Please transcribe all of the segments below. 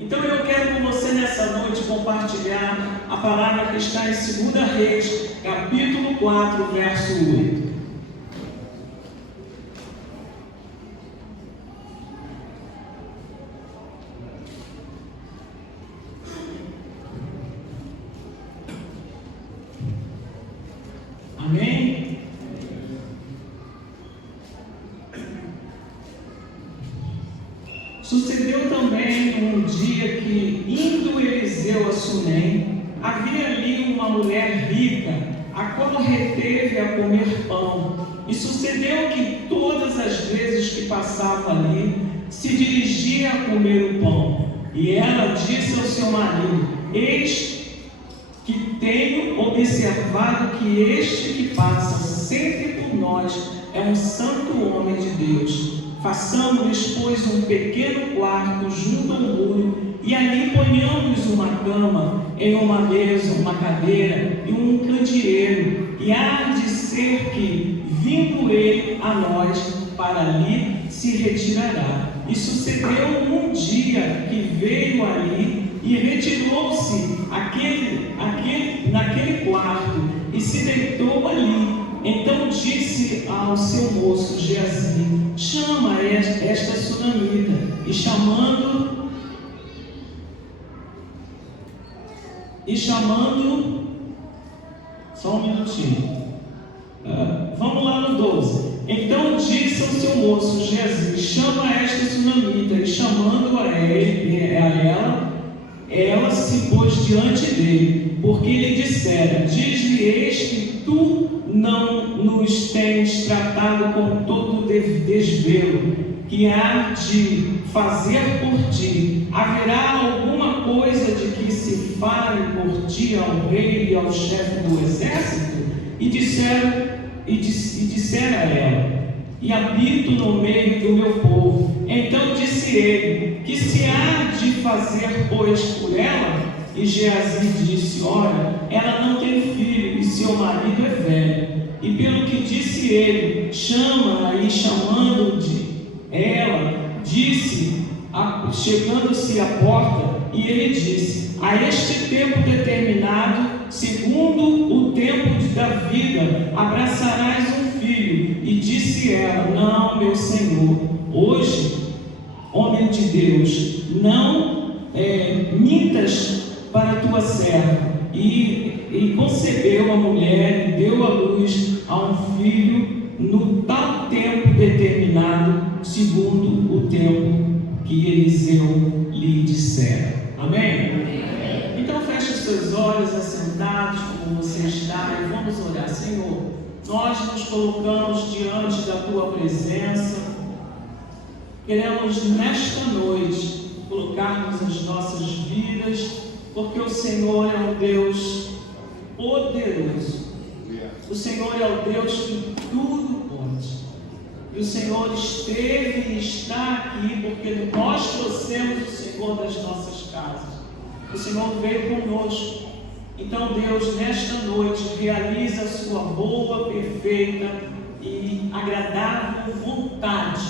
Então eu quero com você nessa noite compartilhar a palavra que está em 2 Reis, capítulo 4, verso 8. Amém? Sucedeu também um dia que, indo Eliseu a Sunem, havia ali uma mulher rica, a qual reteve a comer pão. E sucedeu que todas as vezes que passava ali, se dirigia a comer o pão. E ela disse ao seu marido: eis que tenho observado que este que passa sempre por nós é um santo homem de Deus. Façamos-lhes, pois, um pequeno quarto junto ao muro, e ali ponhamos uma cama, em uma mesa, uma cadeira e um candeeiro. E há de ser que, vindo ele a nós, para ali se retirará. E sucedeu um dia que veio ali e retirou-se naquele quarto e se deitou ali. Então disse ao seu moço Geazi: chama esta sunamita. E chamando, só um minutinho, vamos lá no 12. Então disse ao seu moço Geazi: chama esta sunamita. E chamando ela se pôs diante dele, porque lhe dissera: diz-lhe, eis que tu não nos tens tratado com todo desvelo, que há de fazer por ti. Haverá alguma coisa de que se fale por ti ao rei e ao chefe do exército? E dissera ela: e habito no meio do meu povo. Então disse ele: que se há de fazer, pois, por ela? E Geazi disse: ora, ela não tem filho, e seu marido é velho. E pelo que disse ele, chama-a. E chamando-de ela, disse, chegando-se à porta, e ele disse: a este tempo determinado, segundo o tempo da vida, abraçarás um filho. E disse ela: não, meu senhor, hoje, homem de Deus, não mintas para tua serva. E concebeu a mulher e deu à luz a um filho no tal tempo determinado, segundo o tempo que Eliseu lhe dissera. Amém? Amém. Então feche os seus olhos, assentados como você está, e vamos orar. Senhor, nós nos colocamos diante da tua presença. Queremos nesta noite colocarmos as nossas vidas, porque o Senhor é um Deus poderoso. O Senhor é o Deus que tudo pode. E o Senhor esteve e está aqui porque nós trouxemos o Senhor das nossas casas. O Senhor veio conosco. Então, Deus, nesta noite, realiza a sua boa, perfeita e agradável vontade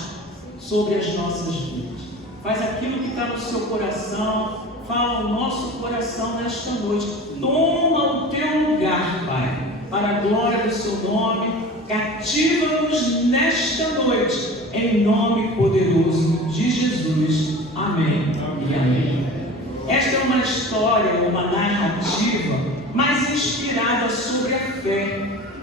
sobre as nossas vidas. Faz aquilo que está no seu coração, fala o nosso coração nesta noite. Toma o teu lugar, Pai, para a glória do seu nome. Cativa-nos nesta noite, em nome poderoso de Jesus. Amém. E amém. Esta é uma história, uma narrativa, mas inspirada sobre a fé,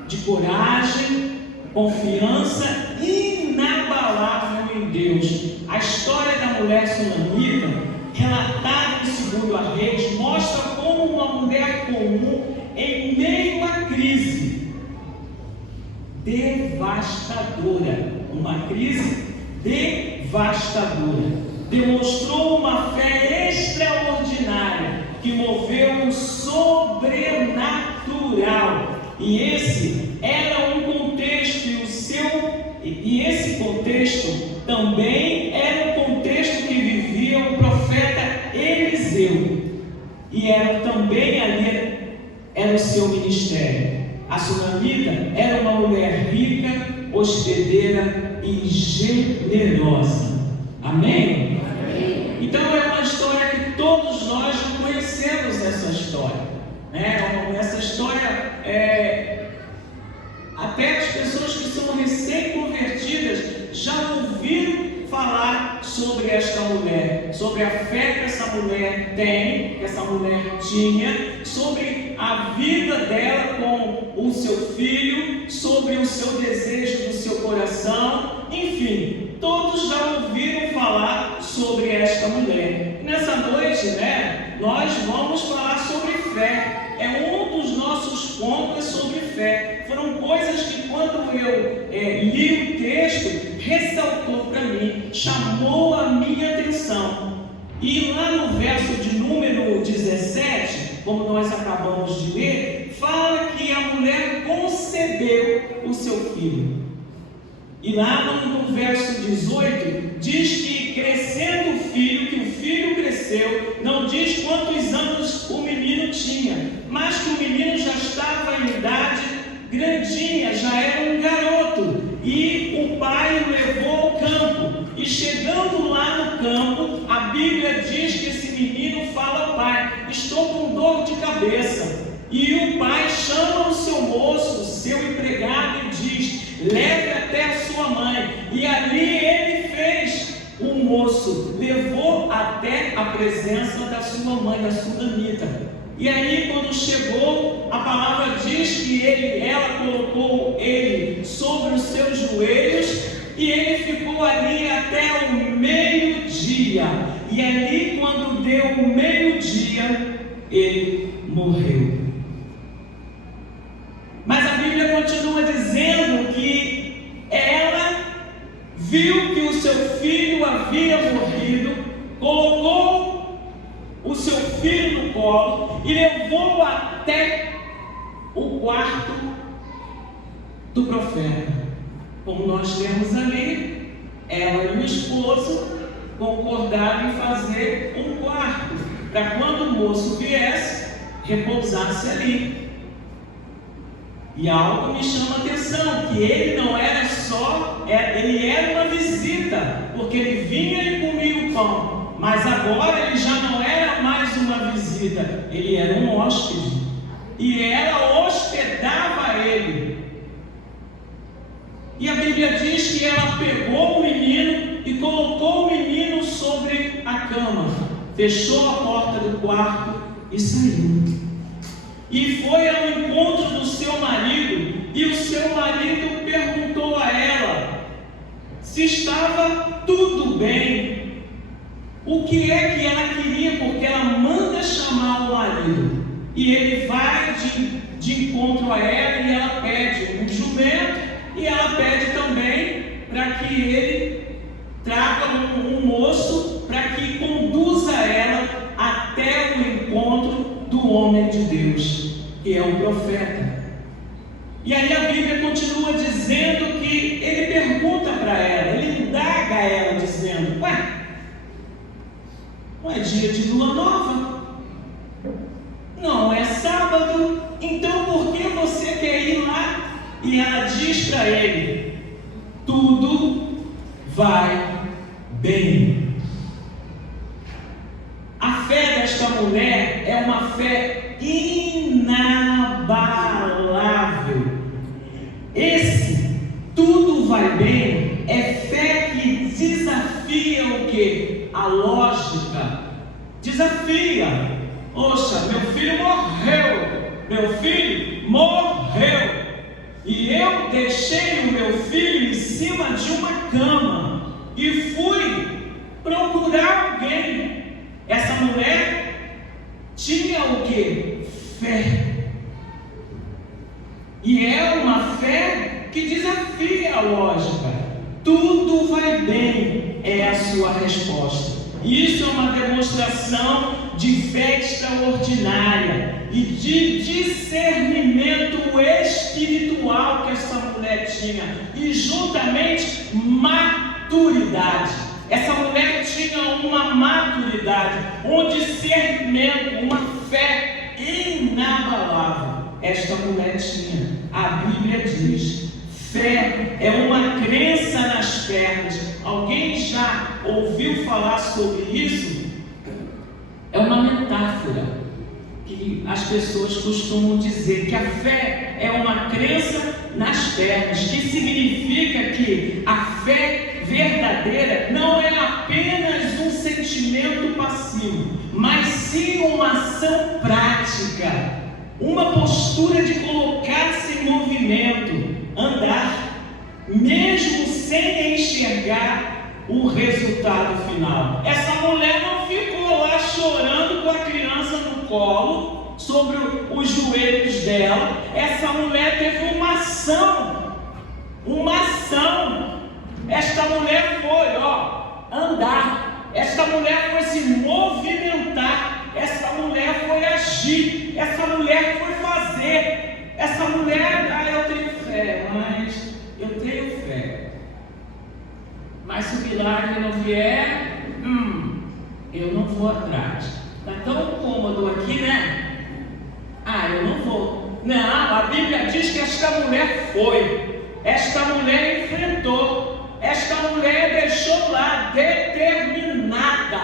de coragem, confiança inabalável em Deus. A história da mulher sunamita, relatada em 2 Reis, mostra como uma mulher comum, em meio à crise devastadora, demonstrou uma fé extraordinária que moveu o sobrenatural. E esse era um contexto, e esse contexto também era o contexto que vivia o profeta Eliseu, e também ali era o seu ministério. A sunamita era uma mulher rica, hospedeira e generosa. Amém? Amém. Então é uma história que né? Essa história, até as pessoas que são recém-convertidas já ouviram falar sobre esta mulher, sobre a fé que essa mulher tem, que essa mulher tinha, sobre a vida dela com o seu filho, sobre o seu desejo do seu coração, enfim, todos já ouviram falar sobre esta mulher. Nessa noite, né, nós vamos falar sobre fé. Um dos nossos pontos sobre fé. Foram coisas que, quando eu li o texto, ressaltou para mim, chamou a minha atenção. E lá no verso de número 17, como nós acabamos de ler, fala que a mulher concebeu o seu filho. E lá no verso 18, diz que crescendo o filho, que o filho cresceu, não diz quantos anos o menino tinha, mas que o menino já estava em idade grandinha, já era um garoto, e o pai o levou ao campo, e chegando lá no campo, a Bíblia diz que esse menino fala ao pai: estou com dor de cabeça, e o pai chama o seu moço, o seu empregado, e diz: leve até a sua mãe, e ali ele fez. O moço levou até a presença da sua mãe, da Sunamita. E aí, quando chegou, a palavra diz que ela colocou ele sobre os seus joelhos, e ele ficou ali até o meio-dia. E ali, quando deu o meio-dia, ele morreu. Mas a Bíblia continua dizendo que ela viu que o seu filho havia morrido, colocou o seu filho no colo e levou até o quarto do profeta. Como nós lemos ali, ela e o esposo concordaram em fazer um quarto, para quando o moço viesse, repousasse ali. E algo me chama a atenção, que ele não era só, ele era uma visita, porque ele vinha e comia o pão, mas agora ele já não era mais uma visita, ele era um hóspede, e ela hospedava ele. E a Bíblia diz que ela pegou o menino e colocou o menino sobre a cama, fechou a porta do quarto e saiu. E foi ao encontro do seu marido, e o seu marido perguntou a ela se estava tudo bem, o que é que ela queria, porque ela manda chamar o marido, e ele vai de encontro a ela, e ela pede um jumento, e ela pede também para que ele traga um moço, para que conduza ela até o encontro do homem de Deus, que é o profeta. E aí a Bíblia continua dizendo que ele pergunta para ela, ele indaga ela, dizendo: ué, não é dia de lua nova? Não é sábado? Então por que você quer ir lá? E ela diz para ele: tudo vai bem. A fé desta mulher é uma fé inabalável. Esse tudo vai bem é fé que desafia o quê? A lógica. Desafia. Poxa, meu filho morreu. Meu filho morreu. E eu deixei o meu filho em cima de uma cama e fui procurar alguém. Essa mulher tinha o que? Fé. E é uma fé que desafia a lógica. Tudo vai bem, é a sua resposta. Isso é uma demonstração de fé extraordinária e de discernimento espiritual que essa mulher tinha, e juntamente maturidade. Essa mulher tinha uma maturidade, um discernimento, uma fé inabalável. Esta mulher tinha. A Bíblia diz: fé é uma crença nas pernas. Alguém já ouviu falar sobre isso? É uma metáfora que que as pessoas costumam dizer que a fé é uma crença nas pernas, que significa que a fé verdadeira não é apenas um sentimento passivo, mas sim uma ação prática, uma postura de colocar-se em movimento, andar, mesmo sem enxergar o resultado final. Essa mulher não ficou lá chorando com a criança no colo, sobre os joelhos dela. Essa mulher teve uma ação. Esta mulher foi, andar. Esta mulher foi se movimentar. Essa mulher foi agir. Essa mulher foi fazer. Essa mulher, eu tenho fé, mas se o milagre não vier, eu não vou atrás. Está tão cômodo aqui, né? Eu não vou. Não, a Bíblia diz que esta mulher foi. Esta mulher enfrentou. Esta mulher deixou lá, determinada,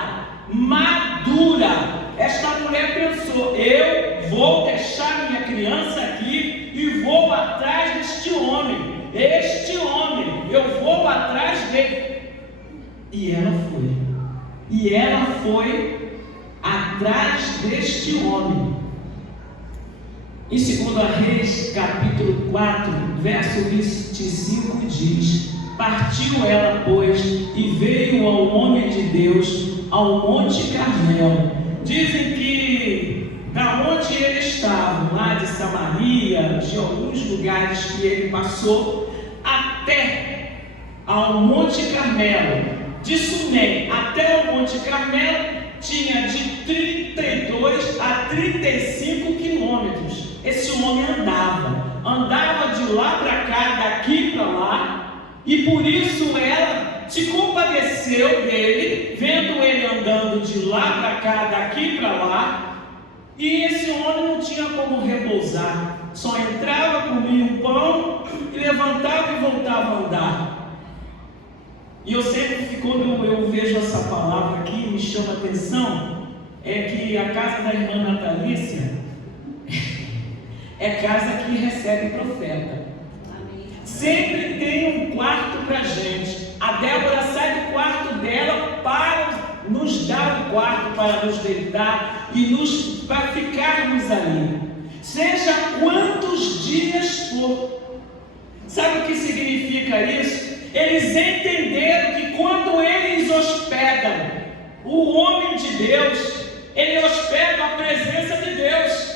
madura. Esta mulher pensou: eu vou deixar minha criança aqui e vou atrás deste homem. Eu vou atrás dele. E ela foi atrás deste homem. Em 2 Reis, capítulo 4, verso 25 diz: partiu ela, pois, e veio ao homem de Deus ao Monte Carmelo. Dizem que da onde ele estava, lá de Samaria, de alguns lugares que ele passou, até ao Monte Carmelo, de Sunem até o Monte Carmelo, tinha de 32 a 35 quilômetros. Esse homem andava de lá para cá, daqui para lá, e por isso ela se compadeceu dele, vendo ele andando de lá para cá, daqui para lá, e esse homem não tinha como repousar, só entrava, comia um pão, e levantava e voltava a andar. E eu sempre, quando eu vejo essa palavra aqui, me chama a atenção, é que a casa da irmã Natalícia é casa que recebe profeta. Sempre tem um quarto para a gente. A Débora sai do quarto dela para nos dar um quarto para nos deitar e para ficarmos ali. Seja quantos dias for. Sabe o que significa isso? Eles entenderam que quando eles hospedam o homem de Deus, ele hospeda a presença de Deus.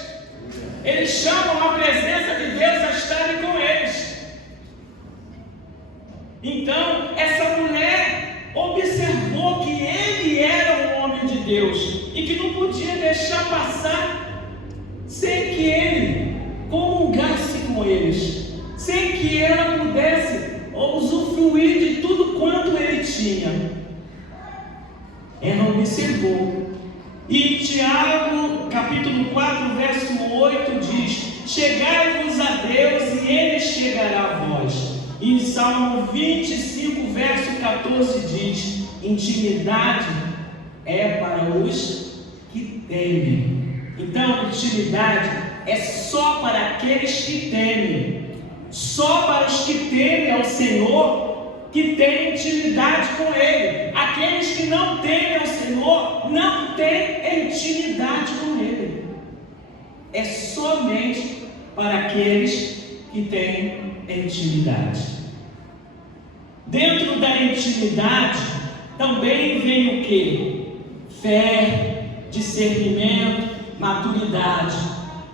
Eles chamam a presença de Deus a estarem com eles. Então, essa mulher observou que ele era um homem de Deus e que não podia deixar passar sem que ele comungasse com eles, sem que ela pudesse usufruir de tudo quanto ele tinha. Ela observou. E Tiago, capítulo 4, verso 8 diz: chegai-vos a Deus e Ele chegará a vós. E em Salmo 25, verso 14 diz: intimidade é para os que temem. Então, intimidade é só para aqueles que temem. Só para os que temem ao Senhor, que têm intimidade com Ele. Aqueles que não temem ao Senhor, não têm intimidade com Ele. É somente para aqueles que têm intimidade. Dentro da intimidade, também vem o quê? Fé, discernimento, maturidade.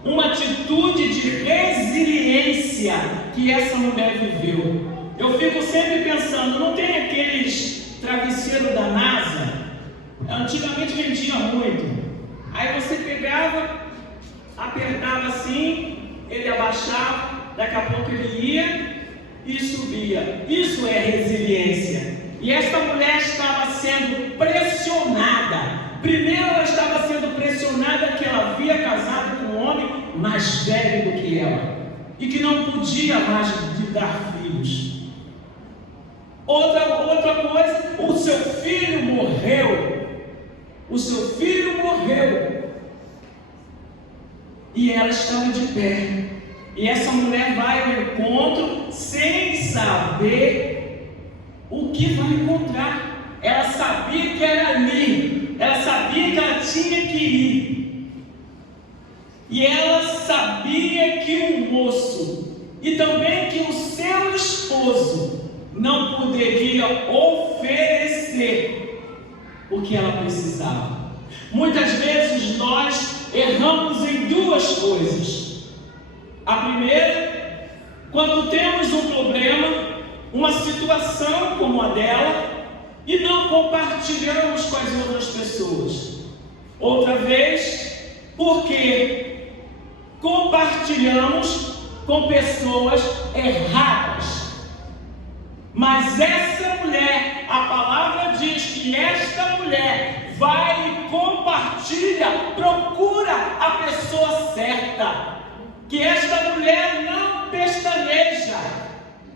Uma atitude de resiliência que essa mulher viveu. Eu fico sempre pensando, não tem aqueles travesseiros da NASA? Antigamente vendia muito. Aí você pegava, apertava assim, ele abaixava, daqui a pouco ele ia e subia. Isso é resiliência. E esta mulher estava sendo pressionada. Primeiro ela estava sendo pressionada que ela havia casado com um homem mais velho do que ela e que não podia mais lhe dar filhos. Outra coisa, o seu filho morreu. e ela estava de pé. E essa mulher vai ao encontro sem saber o que vai encontrar. Ela sabia que era ali, ela sabia que ela tinha que ir. E ela sabia que o moço e também que o seu esposo não poderia oferecer o que ela precisava. Muitas vezes nós erramos em duas coisas. A primeira, quando temos um problema, uma situação como a dela, e não compartilhamos com as outras pessoas. Outra vez, porque compartilhamos com pessoas erradas. Mas essa mulher, a palavra diz que esta mulher vai e compartilha, procura a pessoa certa. Que esta mulher não pestaneja,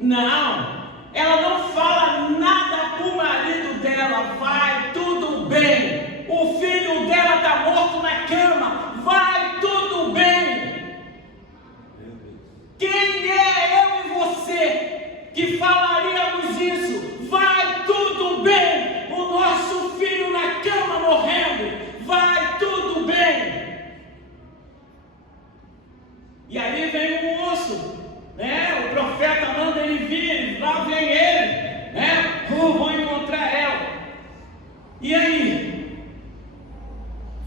não, ela não fala nada para o marido dela. Vai tudo bem, o filho dela está morto na cama, vai tudo bem. Quem é eu e você que falaríamos isso? Vai tudo bem, o nosso filho na cama morrendo, vai tudo bem. E aí vem o moço, né? O profeta manda ele vir, lá vem ele, né? Vou encontrar ela. E aí?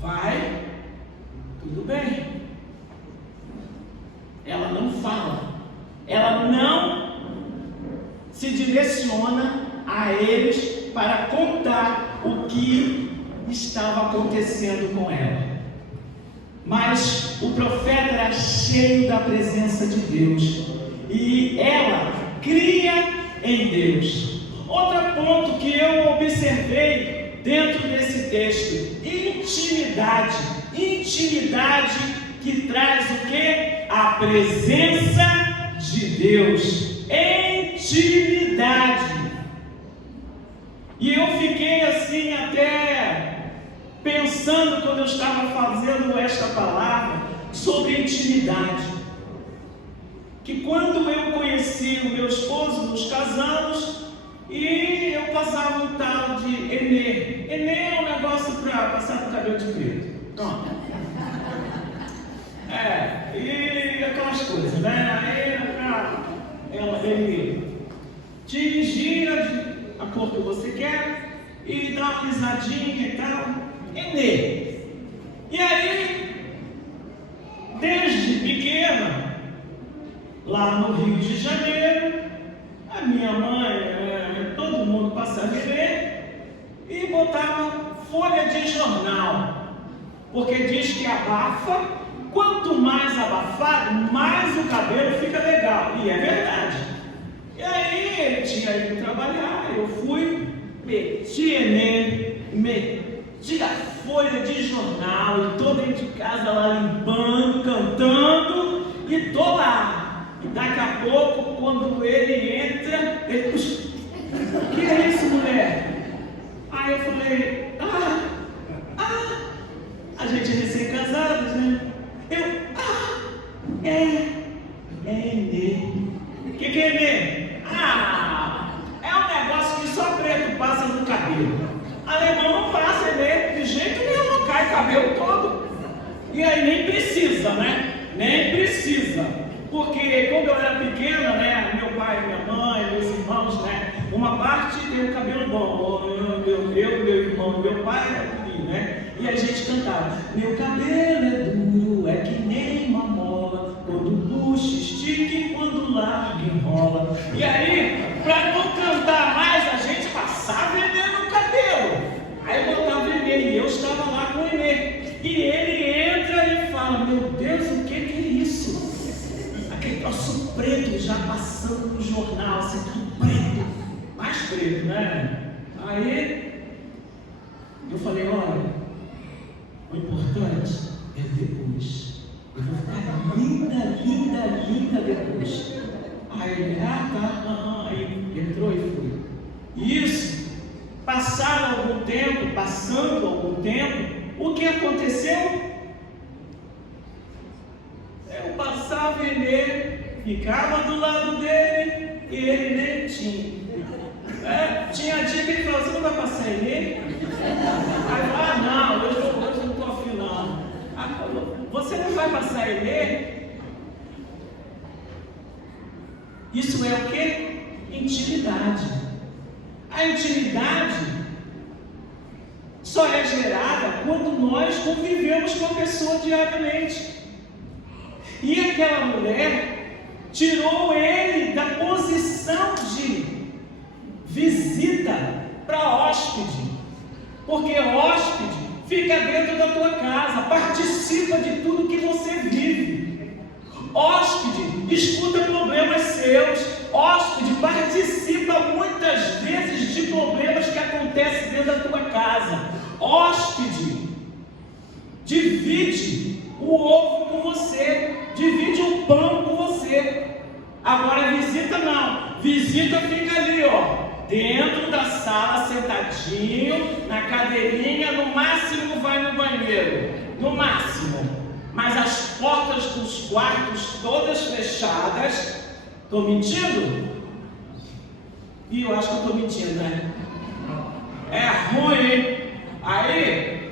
Vai, tudo bem. Ela não fala, ela não se direciona a eles para contar o que estava acontecendo com ela. Mas o profeta era cheio da presença de Deus e ela cria em Deus. Outro ponto que eu observei dentro desse texto: intimidade. Intimidade que traz o quê? A presença de Deus. Intimidade. E eu fiquei assim até pensando, quando eu estava fazendo esta palavra, sobre intimidade. Que quando eu conheci o meu esposo, nos casamos, e eu passava um tal de Enê. Enê é um negócio para passar com cabelo de preto. Pronto. E aquelas coisas, né? Aí ele te gira a cor que você quer e dá uma risadinha e tal. Enê. E aí, desde pequena, lá no Rio de Janeiro, a minha mãe, todo mundo passava a ver e botava folha de jornal, porque diz que abafa. Quanto mais abafado, mais o cabelo fica legal. E é verdade. E aí ele tinha ido trabalhar, eu fui, meti nele, meti a folha de jornal, e tô dentro de casa lá limpando, cantando, e tô lá. E daqui a pouco, quando ele entra, ele puxa: o que é isso, mulher? Aí eu falei: a gente é recém-casados, né? É Enê. O que é Enê? É um negócio que só preto passa no cabelo. Alemão não passa Enê, de jeito nenhum, cai o cabelo todo. E aí nem precisa, né? Nem precisa. Porque quando eu era pequena, né? Meu pai, minha mãe, meus irmãos, né? Uma parte tem o cabelo bom. Meu irmão, meu pai era pequeno, né? E a gente cantava: meu cabelo é duro, é que nem uma mola, quando puxa, estica e quando larga, enrola. E aí, para não cantar mais, a gente passava Enê no cabelo. Aí botava Enê, e eu estava lá com o Enê. E ele entra e fala: meu Deus, o que é isso? Aquele troço preto já passando no jornal, assim, tudo preto, mais preto, né? Aí eu falei: olha, o importante é depois. Eu vou ficar linda depois. Aí ele: tá. Aí entrou e foi. Isso, passando algum tempo, o que aconteceu? Eu passava ele, ficava do lado dele e ele nem tinha. Tinha dia que ele falou, você não vai passar ele? Aí eu falei, não, hoje eu não estou afim não. Você não vai passar ele? Isso é o que? Intimidade. A intimidade só é gerada quando nós convivemos com a pessoa diariamente. E aquela mulher tirou ele da posição de visita para hóspede, porque hóspede fica dentro da tua casa, participa de tudo que você vive. Hóspede escuta problemas seus, hóspede participa muitas vezes de problemas que acontecem dentro da tua casa. Hóspede divide o ovo com você, divide o pão com você. Agora visita não, visita fica ali, dentro da sala, sentadinho, na cadeirinha, no máximo vai no banheiro, no máximo. Mas as portas dos quartos todas fechadas. Estou mentindo? E eu acho que eu estou mentindo, né? É ruim, hein? Aí,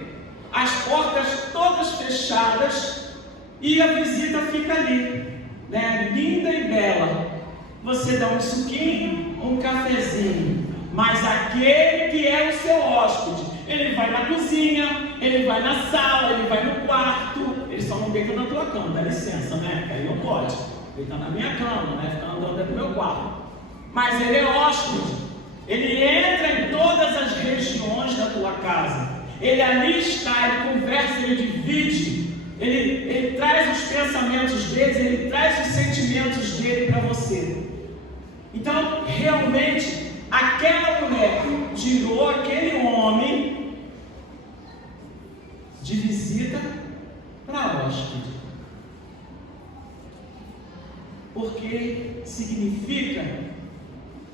as portas todas fechadas e a visita fica ali, né? Linda e bela. Você dá um suquinho, um cafezinho. Mas aquele que é o seu hóspede, ele vai na cozinha, ele vai na sala, ele vai no quarto. Ele só não deita na tua cama, dá licença, né? Aí não pode. Ele está na minha cama, né? Fica andando dentro do meu quarto. Mas ele é hóspede. Ele entra em todas as regiões da tua casa. Ele ali está, ele conversa, ele divide. Ele traz os pensamentos dele, ele traz os sentimentos dele para você. Então, realmente, aquela mulher tirou aquele homem de visita para hóspede. Porque significa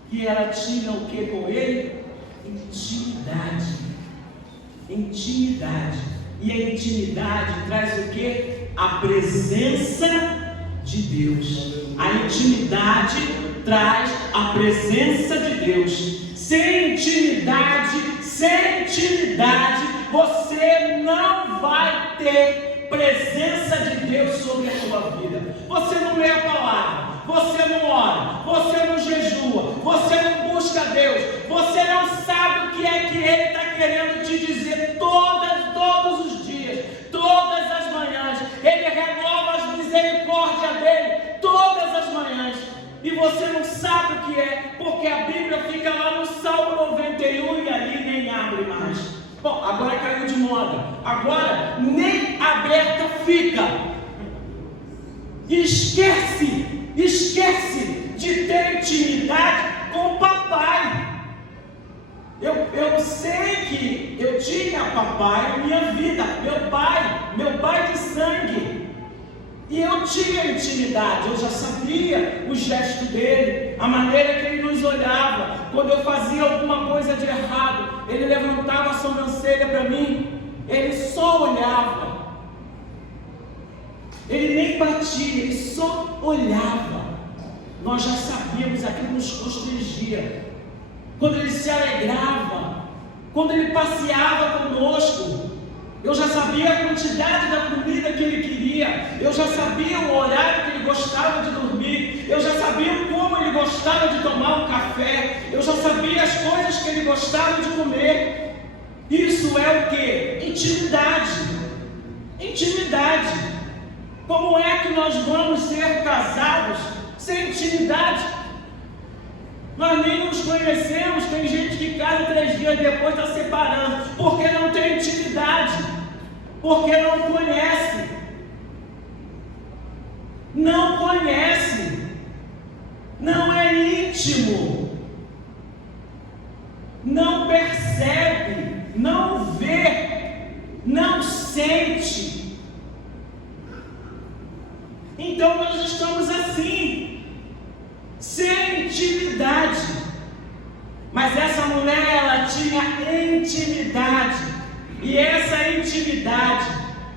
que ela tinha o que com ele? Intimidade. Intimidade. E a intimidade traz o que? A presença de Deus. A intimidade traz a presença de Deus. Sem intimidade, você não vai ter presença de Deus sobre a sua vida. Você não lê a palavra, você não ora, você não jejua, você não busca Deus, você não sabe o que é que Ele está querendo te dizer todos os dias, todas as manhãs. Ele renova as misericórdias dele todas as manhãs. E você não sabe o que é, porque a Bíblia fica lá no Salmo 91 e ali nem abre mais. Bom, agora caiu de moda. Agora nem aberta fica. Esquece de ter intimidade com o papai. Eu sei que eu tinha papai na minha vida, meu pai de sangue. E eu tinha intimidade, eu já sabia o gesto dele, a maneira que ele nos olhava. Quando eu fazia alguma coisa de errado, ele levantava a sobrancelha para mim, ele só olhava. Ele nem batia, ele só olhava. Nós já sabíamos, aquilo nos constrangia. Quando ele se alegrava, quando ele passeava conosco, eu já sabia a quantidade da comida que ele queria, eu já sabia o horário que ele gostava de dormir, eu já sabia como ele gostava de tomar um café, eu já sabia as coisas que ele gostava de comer. Isso é o que? Intimidade. Intimidade. Como é que nós vamos ser casados sem intimidade? Nós nem nos conhecemos, tem gente que casa 3 dias depois está separando, porque não tem intimidade, porque não conhece, não é íntimo, não percebe, não vê, não sente. Então nós estamos assim, sem intimidade. Mas essa mulher, ela tinha intimidade. E essa intimidade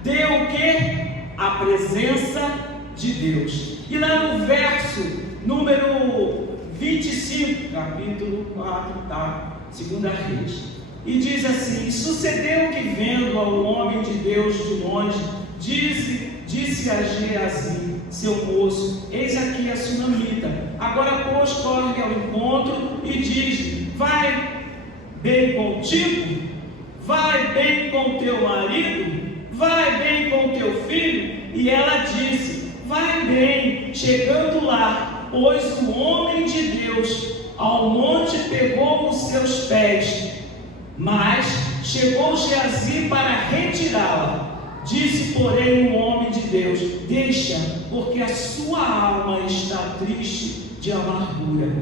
deu o quê? A presença de Deus. E lá no verso número 25, capítulo 4 da 2ª Reis, e diz assim: sucedeu que, vendo ao homem de Deus de longe, disse a Geazi, seu moço: eis aqui a sunamita. Agora, pois, corre ao encontro e diz: vai bem contigo? Vai bem com teu marido? Vai bem com teu filho? E ela disse: vai bem. Chegando lá, pois o homem de Deus ao monte pegou os seus pés, mas chegou Geazi para retirá-la. Disse, porém, o homem de Deus: deixa, porque a sua alma está triste de amargura,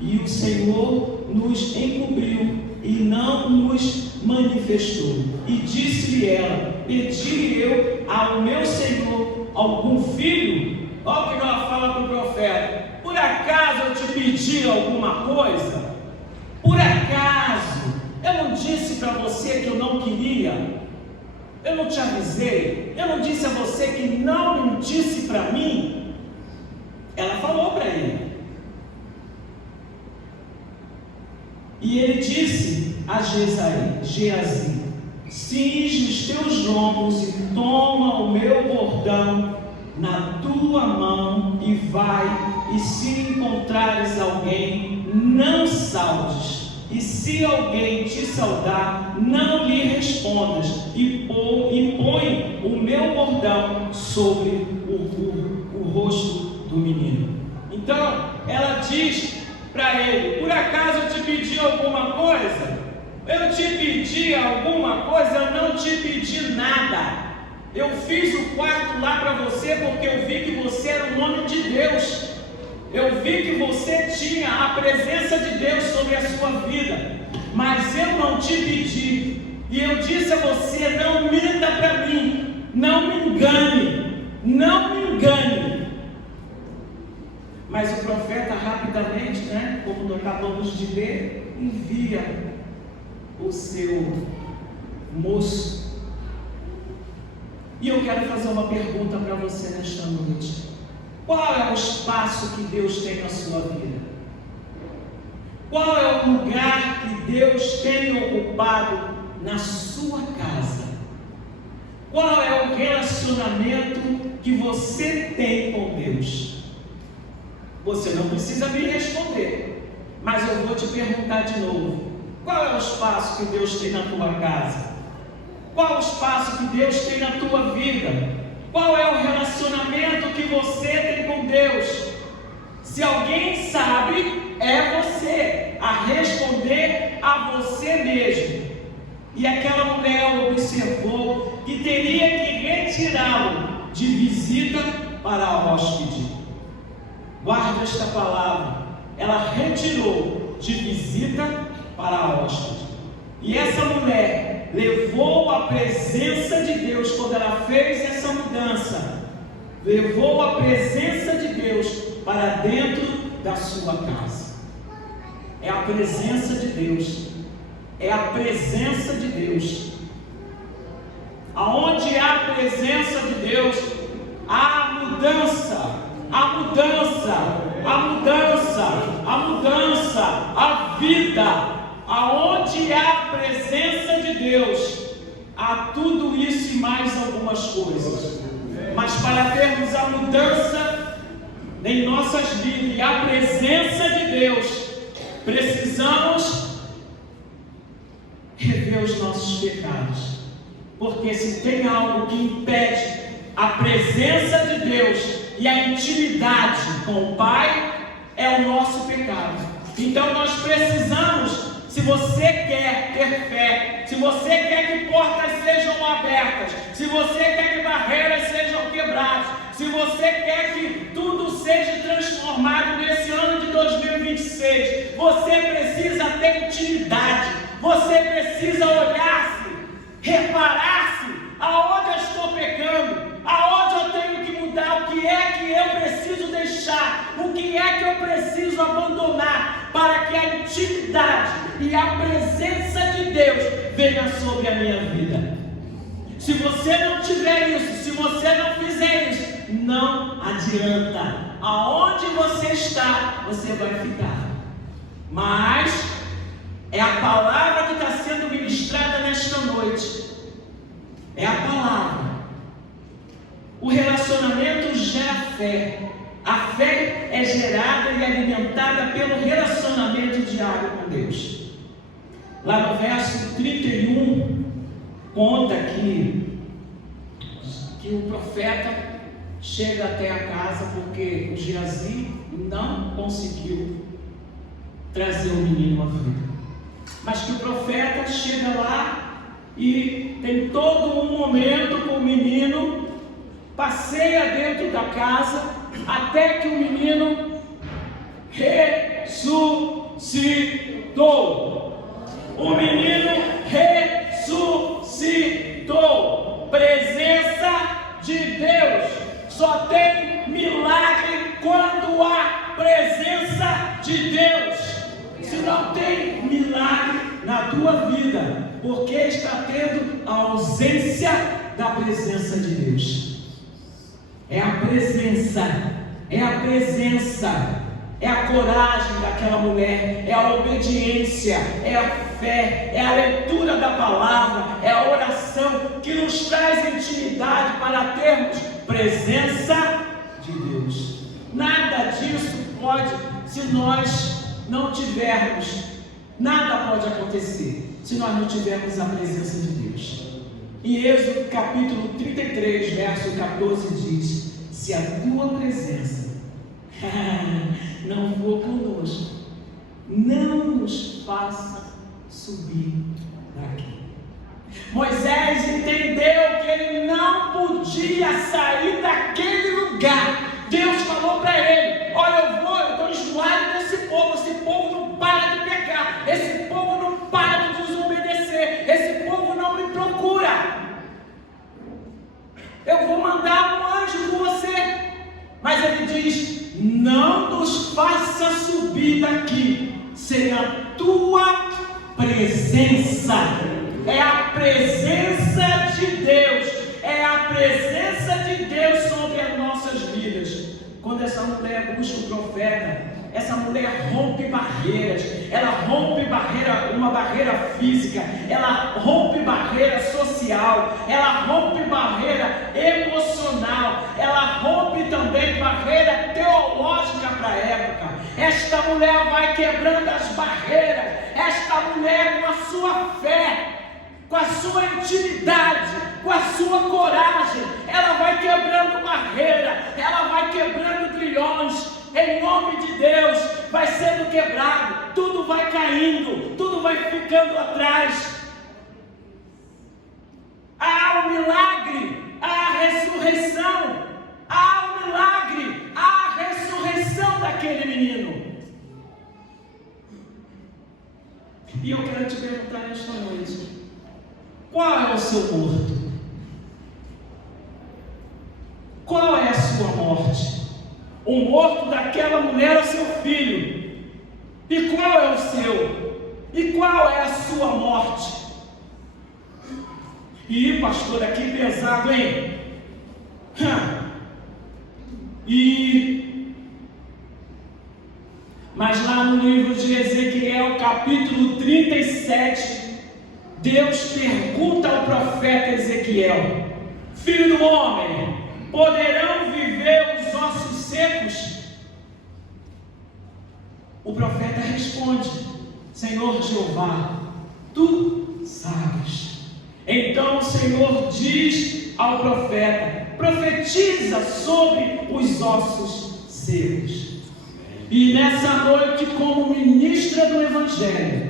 e o Senhor nos encobriu e não nos manifestou. E disse-lhe ela: pedi eu ao meu Senhor algum filho? Olha o que ela fala para o profeta: por acaso eu te pedi alguma coisa? Por acaso eu não disse para você que eu não queria? Eu não te avisei? Eu não disse a você que não me disse para mim? Ela falou para ele. E ele disse a Geazi: cinge os teus lombos e toma o meu bordão na tua mão e vai, e se encontrares alguém, não saudes, e se alguém te saudar, não lhe respondas, e põe o meu bordão sobre o rosto do menino. Então ela diz para ele: por acaso eu te pedi alguma coisa? Eu te pedi alguma coisa? Eu não te pedi nada. Eu fiz o quarto lá para você porque eu vi que você era um homem de Deus. Eu vi que você tinha a presença de Deus sobre a sua vida. Mas eu não te pedi. E eu disse a você: não minta para mim. Não me engane. Não me engane. Mas o profeta rapidamente, como nós acabamos de ler, envia o seu moço. E eu quero fazer uma pergunta para você nesta noite: qual é o espaço que Deus tem na sua vida? Qual é o lugar que Deus tem ocupado na sua casa? Qual é o relacionamento que você tem com Deus? Você não precisa me responder, mas eu vou te perguntar de novo: qual é o espaço que Deus tem na tua casa? Qual é o espaço que Deus tem na tua vida? Qual é o relacionamento que você tem com Deus? Se alguém sabe, é você a responder a você mesmo. E aquela mulher observou que teria que retirá-lo de visita para hóspede. Guarda esta palavra: ela retirou de visita para hóspede. E essa mulher levou a presença de Deus. Quando ela fez essa mudança, levou a presença de Deus para dentro da sua casa. É a presença de Deus. É a presença de Deus. Aonde há a presença de Deus, há mudança. A mudança, a mudança, a mudança, a vida. Aonde há a presença de Deus, há tudo isso e mais algumas coisas. Mas para termos a mudança em nossas vidas e a presença de Deus, precisamos rever os nossos pecados. Porque se tem algo que impede a presença de Deus e a intimidade com o Pai, é o nosso pecado. Então nós precisamos, se você quer ter fé, se você quer que portas sejam abertas, se você quer que barreiras sejam quebradas, se você quer que tudo seja transformado nesse ano de 2026, você precisa ter intimidade, você precisa olhar-se, reparar-se, aonde eu estou pecando, aonde eu tenho que mudar, o que é que eu preciso deixar, o que é que eu preciso abandonar, para que a intimidade e a presença de Deus venha sobre a minha vida. Se você não tiver isso, se você não fizer isso, não adianta. Aonde você está, você vai ficar. Mas é a palavra que está sendo ministrada nesta noite. É a palavra. O relacionamento gera fé. A fé é gerada e alimentada pelo relacionamento diário com Deus. Lá no verso 31, conta que o profeta chega até a casa porque o Geazi não conseguiu trazer o menino à vida. Mas que o profeta chega lá e tem todo um momento com o menino, passeia dentro da casa, até que o menino ressuscitou. O menino ressuscitou. Presença de Deus. Só tem milagre quando há presença de Deus. Se não tem milagre na tua vida, porque está tendo a ausência da presença de Deus. É a presença, é a presença, é a coragem daquela mulher, é a obediência, é a fé, é a leitura da palavra, é a oração que nos traz intimidade para termos presença de Deus. Nada disso pode, se nós não tivermos, nada pode acontecer se nós não tivermos a presença de Deus. Em Êxodo capítulo 33, verso 14 diz: se a tua presença não for conosco, não nos faça subir daqui. Moisés entendeu que ele não podia sair daquele lugar. Deus falou para ele: olha, eu estou enjoado desse povo. Esse povo não para de pecar, esse povo não para de desobedecer, esse povo não me procura. Eu vou mandar um anjo com você. Mas ele diz: não nos faça subir daqui sem a tua presença. É a presença de Deus, é a presença de Deus sobre as nossas vidas. Quando essa mulher busca o profeta, essa mulher rompe barreiras. Ela rompe uma barreira física, ela rompe barreira social, ela rompe barreira emocional, ela rompe também barreira teológica para a época. Esta mulher vai quebrando as barreiras. Esta mulher, com a sua fé, com a sua intimidade, com a sua coragem, ela vai quebrando barreira, ela vai quebrando grilhões. Em nome de Deus, vai sendo quebrado, tudo vai caindo, tudo vai ficando atrás. Há um milagre, há a ressurreição, há um milagre, há a ressurreição daquele menino. E eu quero te perguntar nesta noite: qual é o seu morto? Qual é a sua morte? O morto daquela mulher é o seu filho. E qual é o seu? E qual é a sua morte? E pastor, aqui pesado, hein? Mas lá no livro de Ezequiel, capítulo 37, Deus pergunta ao profeta Ezequiel: filho do homem, poderão viver os ossos secos? O profeta responde: Senhor Jeová, tu sabes. Então o Senhor diz ao profeta: profetiza sobre os ossos secos. E nessa noite, como ministra do Evangelho,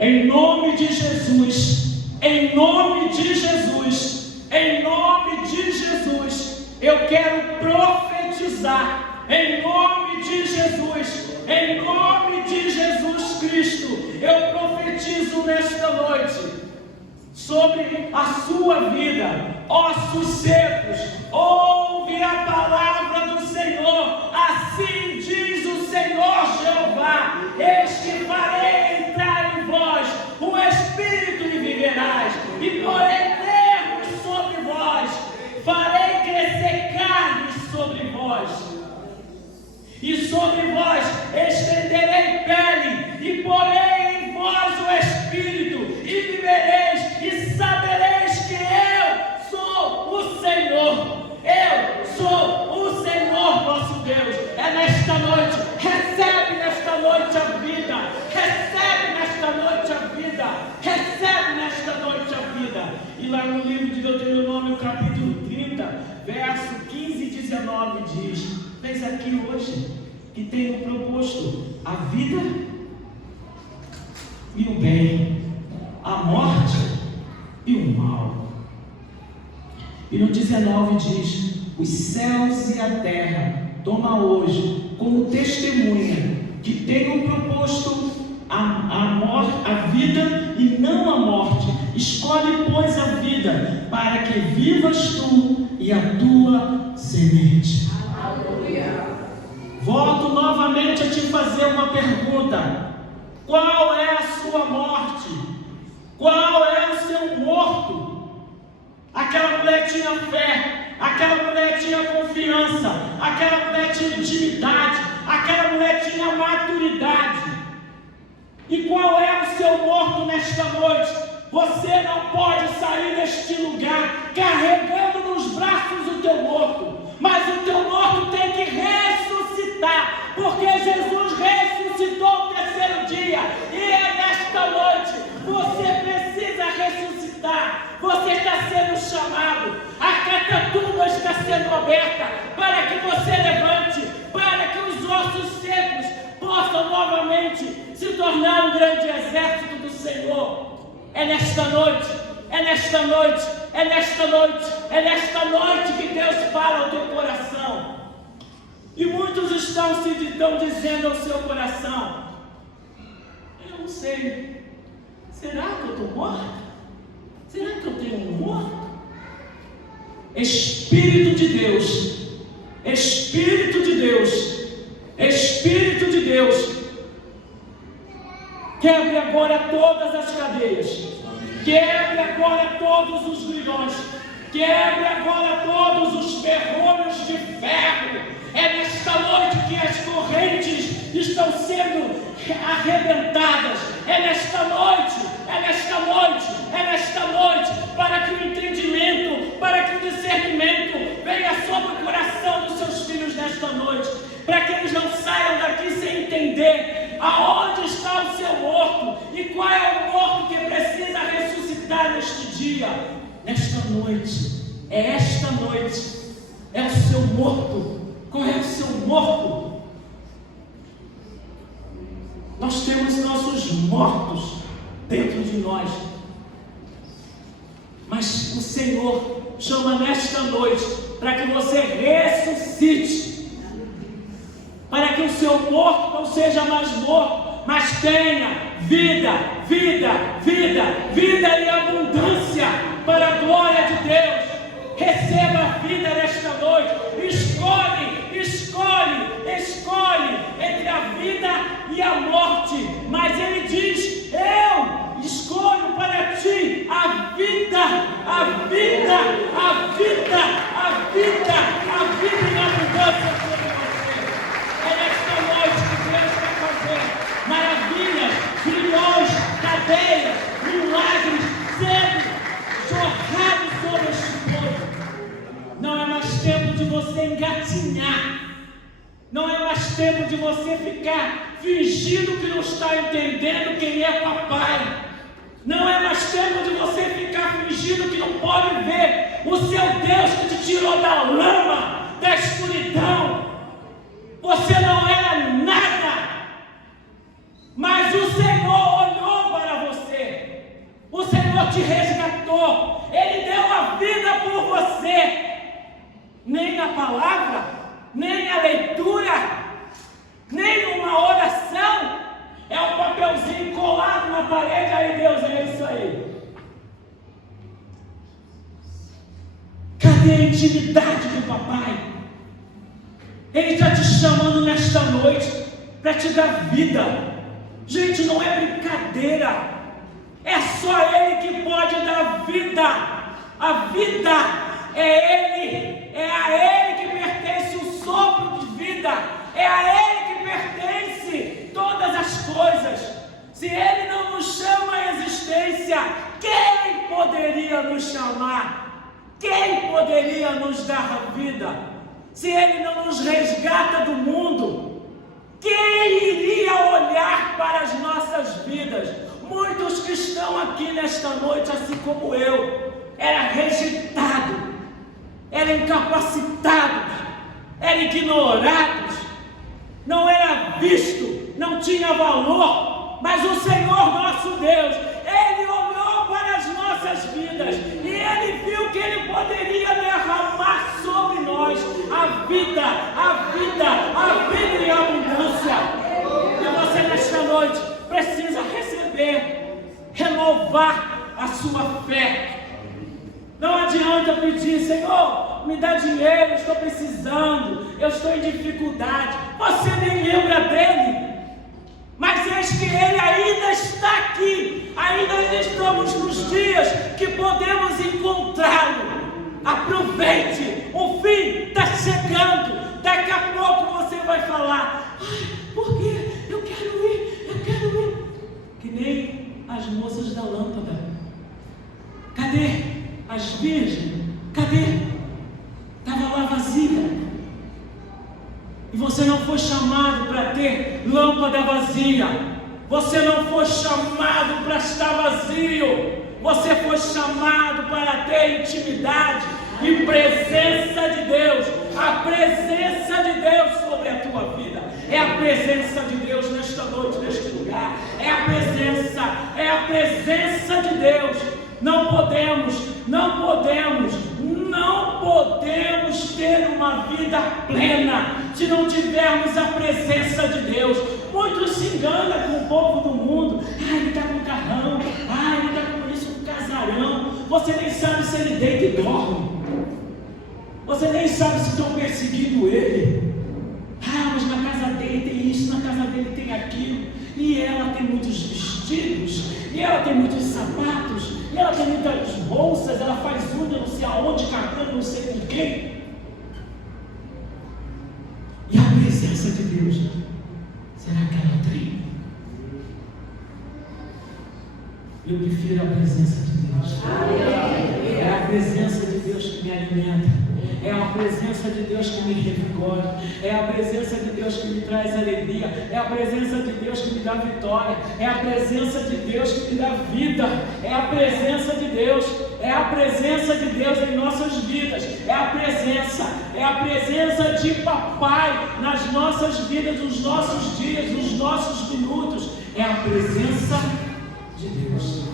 em nome de Jesus, em nome de Jesus, em nome de Jesus, eu quero profetizar, em nome de Jesus, em nome de Jesus Cristo, eu profetizo nesta noite sobre a sua vida, ossos secos, ouve a palavra do Senhor. Assim diz o Senhor Jeová: eis que farei entrar em vós o Espírito e viverás, e porei nervos sobre vós, farei crescer E lá no livro de Deuteronômio, capítulo 30, verso 15 e 19 diz: eis aqui hoje que tenho proposto a vida e o bem, a morte e o mal. E no 19 diz: os céus e a terra toma hoje como testemunha que tenho proposto a vida e não a morte. Escolhe, pois, a vida, para que vivas tu e a tua semente. Aleluia. Volto novamente a te fazer uma pergunta: qual é a sua morte? Qual é o seu morto? Aquela mulher tinha fé, aquela mulher tinha confiança, aquela mulher tinha intimidade, aquela mulher tinha maturidade. E qual é o seu morto nesta noite? Você não pode sair deste lugar carregando nos braços o teu morto, mas o teu morto tem que ressuscitar, porque Jesus ressuscitou no terceiro dia, e é nesta noite você precisa ressuscitar. Você está sendo chamado, a catatumba está sendo aberta para que você levante, para que os ossos secos possam novamente se tornar um grande exército do Senhor. É nesta noite, é nesta noite, é nesta noite, é nesta noite que Deus fala ao teu coração. E muitos estão dizendo ao seu coração: eu não sei, será que eu estou morto? Será que eu tenho um morto? Espírito de Deus, Espírito de Deus, Espírito de Deus, quebre agora todas as cadeias, quebre agora todos os grilhões, quebre agora todos os ferrolhos de ferro. É nesta noite que as correntes estão sendo arrebentadas. É nesta noite, é nesta noite, é nesta noite, para que o entendimento, para que o discernimento venha sobre o coração dos seus filhos nesta noite, para que eles não saiam daqui sem entender aonde está o seu morto e qual é o morto que precisa ressuscitar neste dia, nesta noite. É esta noite, é o seu morto. Qual é o seu morto? Nós temos nossos mortos dentro de nós, mas o Senhor chama nesta noite para que você ressuscite, para que o seu morto não seja mais morto, mas tenha vida, vida, vida, vida e abundância para a glória de Deus. Receba a vida nesta noite. Escolhe, escolhe, escolhe entre a vida e a morte. Mas Ele diz: eu escolho para ti a vida, a vida, a vida, a vida, a vida em abundância sobre você. É nesta noite que Deus vai fazer maravilhas, grilhões, cadeias, milagres sendo jorrados sobre este povo. Não é mais tempo de você engatinhar. Não é mais tempo de você ficar fingindo que não está entendendo quem é papai. Não é mais tempo de você ficar fingindo que não pode ver o seu Deus que te tirou da lama, da escuridão. Você não era nada, mas o Senhor olhou para você. O Senhor te resgatou. Ele deu a vida por você. Nem a palavra, nem a leitura, nem uma oração. É um papelzinho colado na parede. Aí Deus, é isso aí. Cadê a intimidade do papai? Ele está te chamando nesta noite para te dar vida. Gente, não é brincadeira. É só Ele que pode dar vida. A vida é Ele. É a Ele que pertence o sopro de vida. É a Ele que pertence todas as coisas. Se Ele não nos chama à existência, quem poderia nos chamar? Quem poderia nos dar a vida? Se Ele não nos resgata do mundo, quem iria olhar para as nossas vidas? Muitos que estão aqui nesta noite, assim como eu, eram rejeitados, eram incapacitados, eram ignorados, não era visto, não tinha valor, mas o Senhor nosso Deus, Ele olhou para as nossas vidas e Ele viu que Ele poderia derramar sobre nós a vida em abundância. E você nesta noite precisa renovar a sua fé. Não adianta pedir: Senhor, me dá dinheiro, eu estou precisando, eu estou em dificuldade. Você nem lembra dele, mas eis que ele ainda está aqui, ainda estamos nos dias que podemos encontrá-lo. Aproveite, o fim está chegando. Daqui a pouco você vai falar: por quê? Eu quero ir. Que nem as moças da lâmpada. Cadê as virgens? Cadê? Estava lá vazia. E você não foi chamado para ter lâmpada vazia. Você não foi chamado para estar vazio. Você foi chamado para ter intimidade e presença de Deus. A presença de Deus sobre a tua vida. É a presença de Deus nesta noite, neste lugar. É a presença de Deus. Não podemos ter uma vida plena se não tivermos a presença de Deus. Muitos se enganam com o povo do mundo. Ele está com carrão, ele está com isso, com casarão. Você nem sabe se ele deita e dorme. Você nem sabe se estão perseguindo ele. Mas na casa dele tem isso, na casa dele tem aquilo. E ela tem muitos vestidos, e ela tem muitos sapatos, e ela tem muitas bolsas, ela faz unha não sei aonde, cartão não sei com quem. E a presença de Deus, será que ela tem? Eu prefiro a presença de Deus. É a presença de Deus que me alimenta. É a presença de Deus que me revigora. É a presença de Deus que me traz alegria. É a presença de Deus que me dá vitória. É a presença de Deus que me dá vida. É a presença de Deus. É a presença de Deus em nossas vidas. É a presença de Papai nas nossas vidas, nos nossos dias, nos nossos minutos. É a presença de Deus.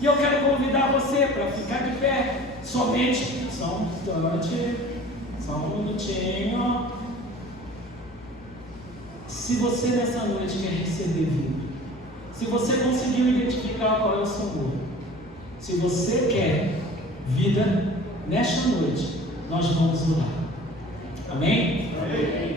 E eu quero convidar você para ficar de pé. Somente só um instante, só um minutinho. Se você nessa noite quer receber vida, se você conseguiu identificar qual é o seu amor, se você quer vida nesta noite, nós vamos orar. Amém? Amém.